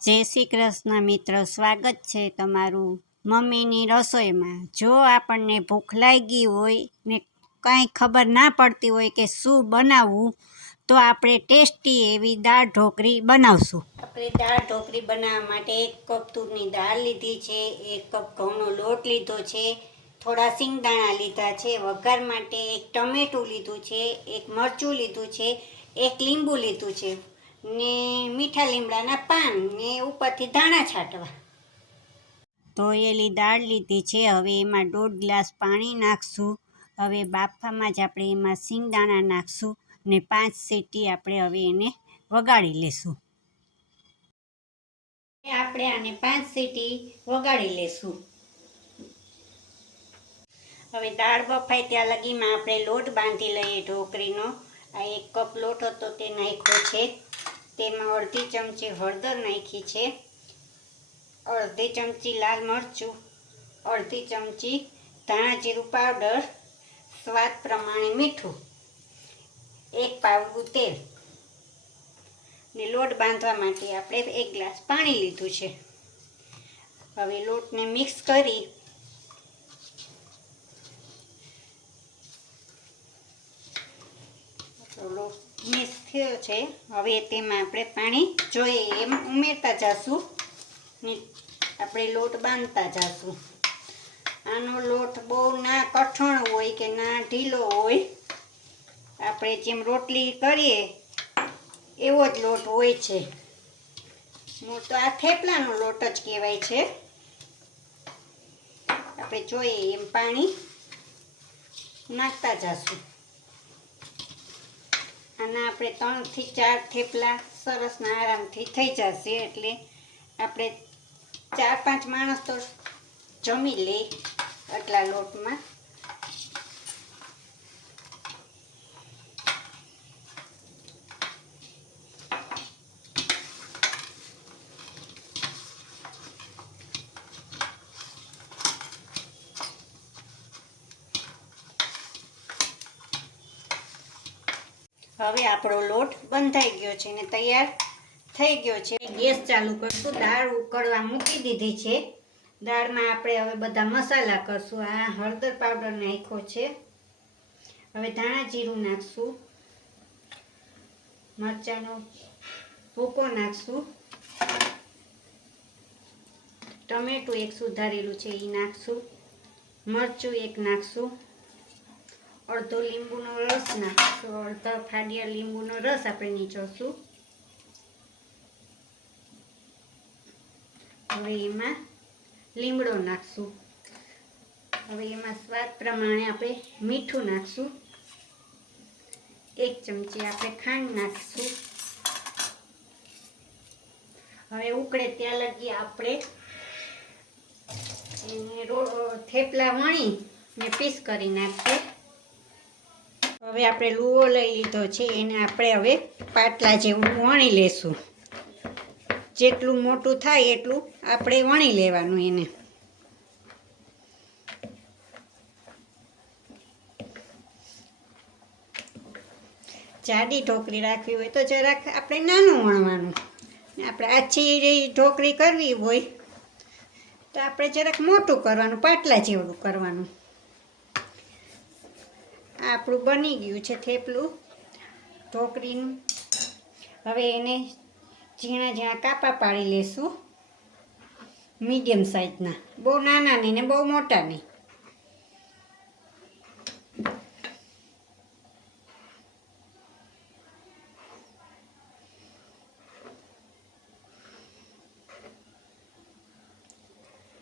જય શ્રી કૃષ્ણ મિત્રો, સ્વાગત છે તમારું મમ્મીની રસોઈમાં। જો આપણને ભૂખ લાગી હોય ને કાંઈ ખબર ના પડતી હોય કે શું બનાવવું, તો આપણે ટેસ્ટી એવી દાળ ઢોકળી બનાવશું। આપણે દાળ ઢોકળી બનાવવા માટે 1 કપ તુરની દાળ લીધી છે, 1 કપ ઘઉંનો લોટ લીધો છે, થોડા સિંગદાણા લીધા છે, વઘાર માટે 1 ટમેટું લીધું છે, 1 મરચું લીધું છે, 1 લીંબુ લીધું છે ને મીઠા લીમડાના પાન ને ઉપરથી ધાણા છાંટવા। ધોયેલી દાળ લીધી છે। હવે એમાં 1.5 ગ્લાસ પાણી નાખશું। હવે બાફામાં જ આપણે એમાં સિંગદાણા નાખશું ને 5 સીટી આપણે હવે એને વગાડી લેશું। આપણે આને 5 સીટી વગાડી લેશું। હવે દાળ બફાય ત્યાં લગીમાં આપણે લોટ બાંધી લઈએ ઢોકળીનો। આ 1 કપ લોટ હતો તે નાખ્યો છે। તેમાં અડધી ચમચી હળદર નાખી છે, અડધી ચમચી લાલ મરચું, અડધી ચમચી ધાણા જીરું પાવડર, સ્વાદ પ્રમાણે મીઠું, 1 પાવડું તેલ ને લોટ બાંધવા માટે આપણે 1 ગ્લાસ પાણી લીધું છે। હવે લોટને મિક્સ કરી લોટ મિક્સ થયો છે। હવે તેમાં આપણે પાણી જોઈએ એમ ઉમેરતા જઈશું ને આપણે લોટ બાંધતા જઈશું। આનો લોટ બહુ ના કઠણ હોય કે ના ઢીલો હોય, આપણે જેમ રોટલી કરીએ એવો જ લોટ હોય છે। તો આ થેપલાનો લોટ જ કહેવાય છે। આપણે જોઈએ એમ પાણી નાખતા જઈશું। આના આપણે 3 થી 4 થેપલા સરસના આરામથી થઈ જશે, એટલે આપણે 4-5 માણસ તો જમી લે આટલા લોટમાં। હવે આપણો લોટ બંધાઈ ગયો છે ને તૈયાર થઈ ગયો છે। ગેસ ચાલુ કરશું। દાળ ઉકળવા મૂકી દીધી છે। દાળમાં આપણે હવે બધા મસાલા કરશું। આ હળદર પાવડર નાખ્યો છે, હવે ધાણા જીરું નાખશું, મરચાંનો ભૂકો નાખશું, ટમેટું 1 સુધારેલું છે એ નાખશું, મરચું 1 નાખશું, અડધો લીંબુનો રસ નાખશું, અડધો ફાડિયા લીંબુનો રસ આપણે નીચોશું। હવે એમાં લીમડો નાખશું। હવે એમાં સ્વાદ પ્રમાણે આપણે મીઠું નાખશું, 1 ચમચી આપણે ખાંડ નાખશું। હવે ઉકળે ત્યાં લગી આપણે એને થેપલા વણી ને પીસ કરી નાખીએ। હવે આપણે લુવો લઈ લીધો છે, એને આપણે હવે પાટલા જેવું વણી લેશું। જેટલું મોટું થાય એટલું આપણે વણી લેવાનું એને। જાડી ઢોકળી રાખવી હોય તો જરાક આપણે નાનું વણવાનું, આપણે આછી ઢોકળી કરવી હોય તો આપણે જરાક મોટું કરવાનું, પાટલા જેવડું કરવાનું। આપણું બની ગયું છે થેપલું ઢોકળીનું। હવે એને ઝીણા ઝીણા કાપા પાડી લેશું, મીડિયમ સાઈઝના, બહુ નાના નહીં ને બહુ મોટા નહીં।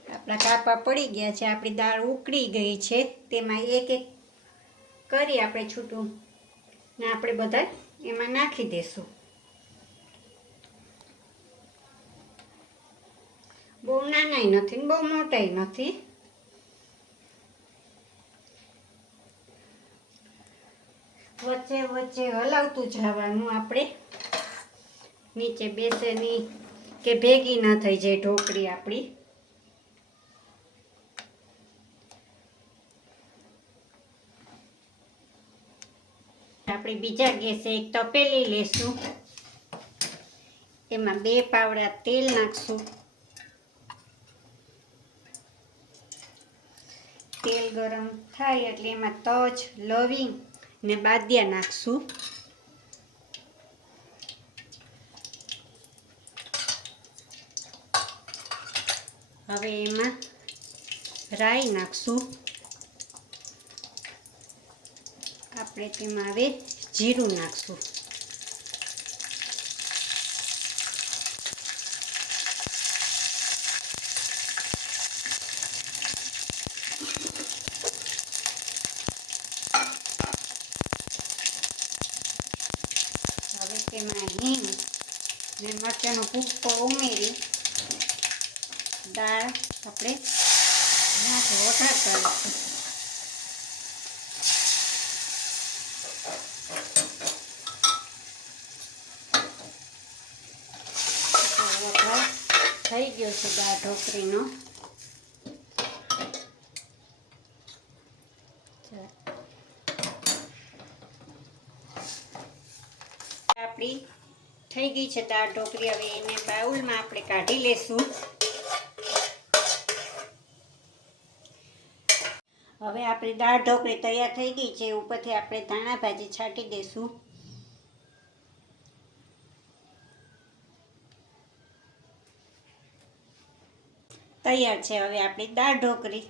આપણા કાપા પડી ગયા છે। આપણી દાળ ઉકળી ગઈ છે। તેમાં 1-1 કરી આપણે છૂટું ને આપણે બધા એમાં નાખી દેશું। બહુ નાનાય નથી ને બહુ મોટાય નથી। વચ્ચે વચ્ચે હલાવતું જવાનું, આપણે નીચે બેસે નહીં કે ભેગી ન થઈ જાય ઢોકળી આપણી। આપણે બીજા ગેસે 1 તપેલી લેશું, એમાં 2 પાવડા તેલ નાખશું. તેલ ગરમ થાય એટલે એમાં તજ, લવિંગ ને બાદિયા નાખશું. હવે એમાં રાઈ નાખશું. આપણે તેમાં હવે જીરું નાખશું. હવે તેમાં હિંગ ને મરચાંનો ભૂકો ઉમેરી દાળ આપણે વઘાર કરીશું. વઘાર થઈ ગયો છે દાળ ઢોકળીનો. આપણી થઈ ગઈ છે દાળ ઢોકળી. હવે એને બાઉલમાં આપણે કાઢી લેશું. હવે આપણી દાળ ઢોકળી તૈયાર થઈ ગઈ છે. ઉપરથી આપણે ધાણા ભાજી છાંટી દઈશું. તૈયાર છે હવે આપણી દાળ ઢોકળી.